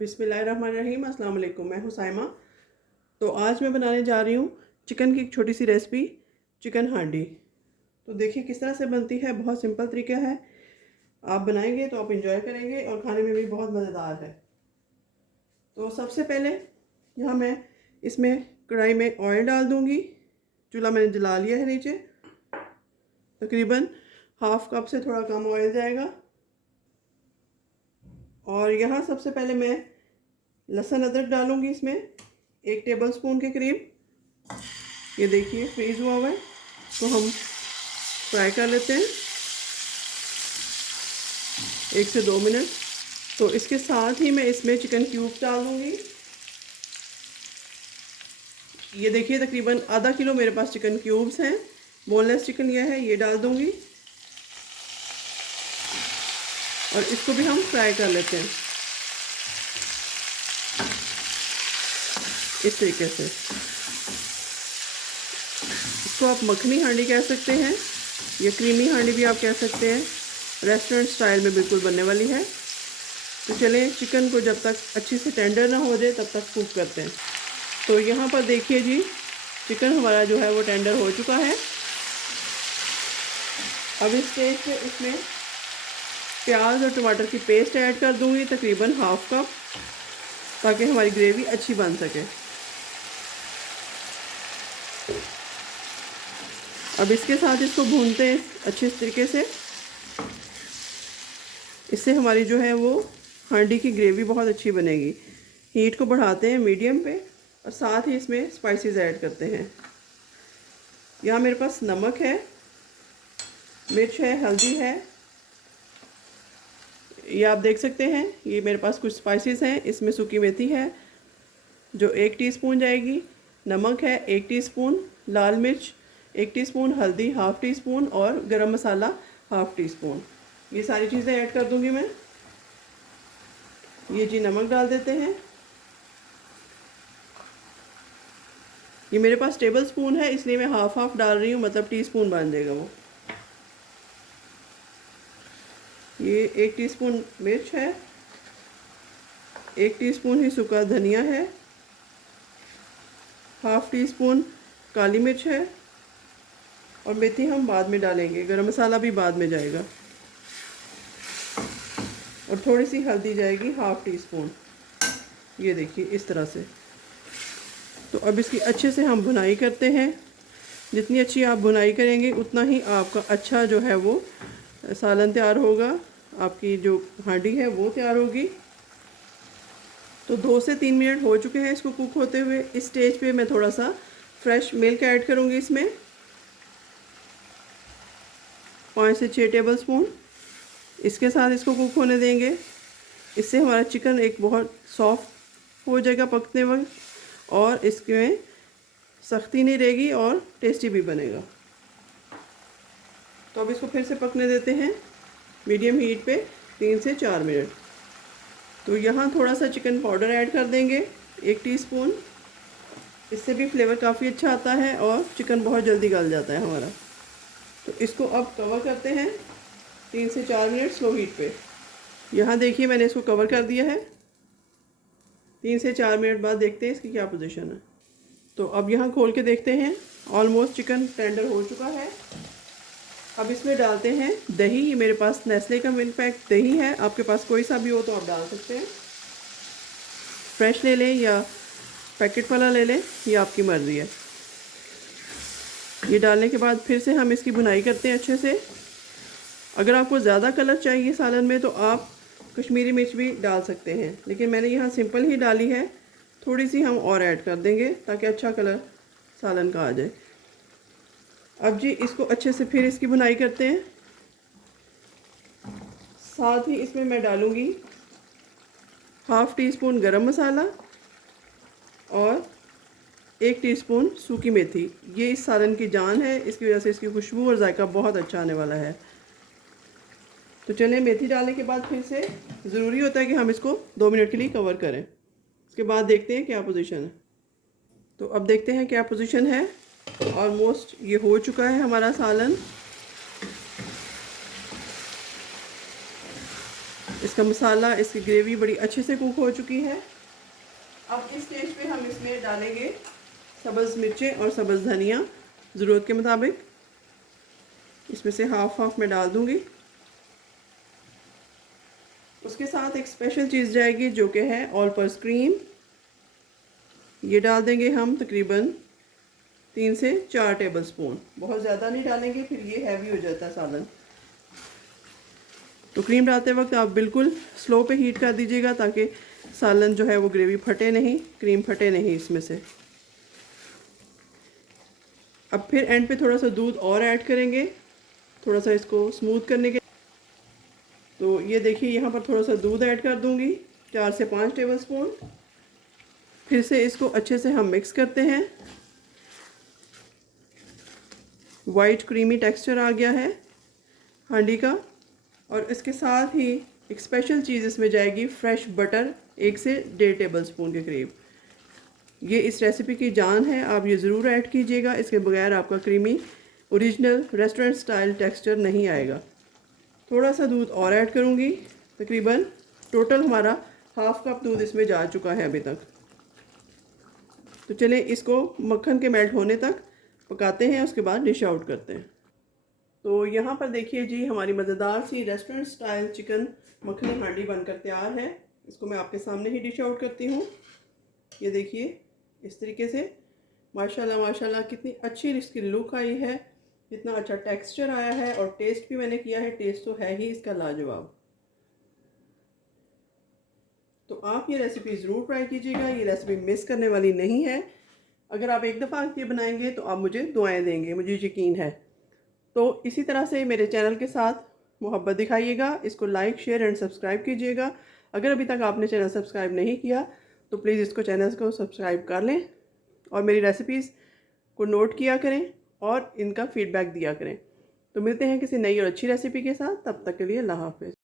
बिस्मिल्लाहिर्रहमानिर्रहीम, अस्सलाम वालेकुम। मैं हूँ साइमा। तो आज मैं बनाने जा रही हूँ चिकन की एक छोटी सी रेसिपी, चिकन हांडी। तो देखिए किस तरह से बनती है, बहुत सिंपल तरीका है। आप बनाएंगे तो आप इंजॉय करेंगे और खाने में भी बहुत मज़ेदार है। तो सबसे पहले यहाँ मैं इसमें कढ़ाई में ऑयल डाल दूँगी। चूल्हा मैंने जला लिया है नीचे। तकरीबन हाफ कप से थोड़ा कम ऑयल जाएगा। और यहाँ सबसे पहले मैं लहसुन अदरक डालूंगी इसमें 1 टेबल स्पून के करीब। ये देखिए फ्रीज़ हुआ हुआ है, तो हम फ्राई कर लेते हैं 1 से 2 मिनट। तो इसके साथ ही मैं इसमें चिकन क्यूब्स डाल दूँगी। ये देखिए तकरीबन आधा किलो मेरे पास चिकन क्यूब्स हैं, बोनलेस चिकन यह है, ये डाल दूँगी। और इसको भी हम फ्राई कर लेते हैं इस तरीके से। इसको आप मखनी हांडी कह सकते हैं या क्रीमी हांडी भी आप कह सकते हैं। रेस्टोरेंट स्टाइल में बिल्कुल बनने वाली है। तो चलें चिकन को जब तक अच्छी से टेंडर ना हो जाए तब तक कुक करते हैं। तो यहाँ पर देखिए जी, चिकन हमारा जो है वो टेंडर हो चुका है। अब इस स्टेज पे इसमें प्याज और टमाटर की पेस्ट ऐड कर दूँगी, तकरीबन हाफ कप, ताकि हमारी ग्रेवी अच्छी बन सके। अब इसके साथ इसको भूनते हैं अच्छे तरीके से। इससे हमारी जो है वो हांडी की ग्रेवी बहुत अच्छी बनेगी। हीट को बढ़ाते हैं मीडियम पे और साथ ही इसमें स्पाइसेस ऐड करते हैं। यहाँ मेरे पास नमक है, मिर्च है, हल्दी है, ये आप देख सकते हैं। ये मेरे पास कुछ स्पाइसेस हैं। इसमें सूखी मेथी है जो 1 टीस्पून जाएगी, नमक है 1 टीस्पून, लाल मिर्च 1 टीस्पून, हल्दी हाफ़ टी स्पून और गरम मसाला हाफ़ टी स्पून। ये सारी चीज़ें ऐड कर दूंगी मैं। ये जी नमक डाल देते हैं। ये मेरे पास टेबल स्पून है, इसलिए मैं हाफ हाफ डाल रही हूँ, मतलब टीस्पून बन जाएगा वो। ये 1 टीस्पून मिर्च है, 1 टीस्पून ही सूखा धनिया है, हाफ़ टी स्पून काली मिर्च है और मेथी हम बाद में डालेंगे, गरम मसाला भी बाद में जाएगा। और थोड़ी सी हल्दी जाएगी हाफ़ टी स्पून। ये देखिए इस तरह से। तो अब इसकी अच्छे से हम भुनाई करते हैं। जितनी अच्छी आप भुनाई करेंगे उतना ही आपका अच्छा जो है वो सालन तैयार होगा, आपकी जो हांडी है वो तैयार होगी। तो 2 से 3 मिनट हो चुके हैं इसको कुक होते हुए। इस स्टेज पे मैं थोड़ा सा फ्रेश मिल्क ऐड करूँगी इसमें, 5 से 6 टेबल स्पून। इसके साथ इसको कुक होने देंगे। इससे हमारा चिकन एक बहुत सॉफ्ट हो जाएगा पकने वक्त, और इसमें सख्ती नहीं रहेगी और टेस्टी भी बनेगा। तो अब इसको फिर से पकने देते हैं मीडियम हीट पे 3 से 4 मिनट। तो यहाँ थोड़ा सा चिकन पाउडर ऐड कर देंगे 1 टीस्पून। इससे भी फ्लेवर काफ़ी अच्छा आता है और चिकन बहुत जल्दी गल जाता है हमारा। तो इसको अब कवर करते हैं 3 से 4 मिनट स्लो हीट पे। यहाँ देखिए मैंने इसको कवर कर दिया है। 3 से 4 मिनट बाद देखते हैं इसकी क्या पोजीशन है। तो अब यहाँ खोल के देखते हैं, ऑलमोस्ट चिकन टेंडर हो चुका है। अब इसमें डालते हैं दही। ये मेरे पास नेस्ले का मिल्क पैक दही है, आपके पास कोई सा भी हो तो आप डाल सकते हैं। फ्रेश ले लें या पैकेट वाला ले लें, ये आपकी मर्ज़ी है। ये डालने के बाद फिर से हम इसकी भुनाई करते हैं अच्छे से। अगर आपको ज़्यादा कलर चाहिए सालन में तो आप कश्मीरी मिर्च भी डाल सकते हैं, लेकिन मैंने यहाँ सिंपल ही डाली है। थोड़ी सी हम और ऐड कर देंगे ताकि अच्छा कलर सालन का आ जाए। अब जी इसको अच्छे से फिर इसकी भुनाई करते हैं। साथ ही इसमें मैं डालूँगी हाफ़ टी स्पून गरम मसाला और 1 टीस्पून सूखी मेथी। ये इस सालन की जान है, इसकी वजह से इसकी खुशबू और जायका बहुत अच्छा आने वाला है। तो चलिए मेथी डालने के बाद फिर से ज़रूरी होता है कि हम इसको 2 मिनट के लिए कवर करें। इसके बाद देखते हैं क्या पोजीशन है। तो अब देखते हैं क्या पोजीशन है। ऑलमोस्ट ये हो चुका है हमारा सालन। इसका मसाला, इसकी ग्रेवी बड़ी अच्छे से कुक हो चुकी है। अब इस स्टेज पे हम इसमें डालेंगे सब्ज़ मिर्चें और सब्ज़ धनिया ज़रूरत के मुताबिक। इसमें से हाफ मैं डाल दूँगी। उसके साथ एक स्पेशल चीज़ जाएगी जो कि है ऑल पर्पस क्रीम। ये डाल देंगे हम तकरीबन 3 से 4 टेबलस्पून। बहुत ज़्यादा नहीं डालेंगे, फिर ये हैवी हो जाता है सालन। तो क्रीम डालते वक्त आप बिल्कुल स्लो पे हीट कर दीजिएगा ताकि सालन जो है वो ग्रेवी फटे नहीं, क्रीम फटे नहीं इसमें से। अब फिर एंड पे थोड़ा सा दूध और ऐड करेंगे, थोड़ा सा इसको स्मूथ करने के। तो ये देखिए यहाँ पर थोड़ा सा दूध ऐड कर दूँगी, 4 से 5 टेबलस्पून। फिर से इसको अच्छे से हम मिक्स करते हैं। वाइट क्रीमी टेक्सचर आ गया है हांडी का। और इसके साथ ही एक स्पेशल चीज़ इसमें जाएगी, फ्रेश बटर 1 से 1.5 टेबलस्पून के करीब। ये इस रेसिपी की जान है, आप ये ज़रूर ऐड कीजिएगा। इसके बगैर आपका creamy original restaurant style texture नहीं आएगा। थोड़ा सा दूध और ऐड करूँगी, तकरीबन टोटल हमारा हाफ कप दूध इसमें जा चुका है अभी तक। तो चलें इसको मक्खन के मेल्ट होने तक पकाते हैं, उसके बाद डिश आउट करते हैं। तो यहाँ पर देखिए जी, हमारी मज़ेदार सी रेस्टोरेंट स्टाइल चिकन मखनी हांडी बनकर तैयार है। इसको मैं आपके सामने ही डिश आउट करती हूँ। ये देखिए इस तरीके से, माशाल्लाह माशाल्लाह कितनी अच्छी इसकी लुक आई है, कितना अच्छा टेक्सचर आया है। और टेस्ट भी मैंने किया है, टेस्ट तो है ही इसका लाजवाब। तो आप ये रेसिपी ज़रूर ट्राई कीजिएगा, ये रेसिपी मिस करने वाली नहीं है। अगर आप एक दफ़ा ये बनाएंगे तो आप मुझे दुआएं देंगे, मुझे यकीन है। तो इसी तरह से मेरे चैनल के साथ मोहब्बत दिखाइएगा, इसको लाइक शेयर एंड सब्सक्राइब कीजिएगा। अगर अभी तक आपने चैनल सब्सक्राइब नहीं किया तो प्लीज़ इसको चैनल को सब्सक्राइब कर लें और मेरी रेसिपीज़ को नोट किया करें और इनका फ़ीडबैक दिया करें। तो मिलते हैं किसी नई और अच्छी रेसिपी के साथ, तब तक के लिए अल्लाह हाफ़िज़।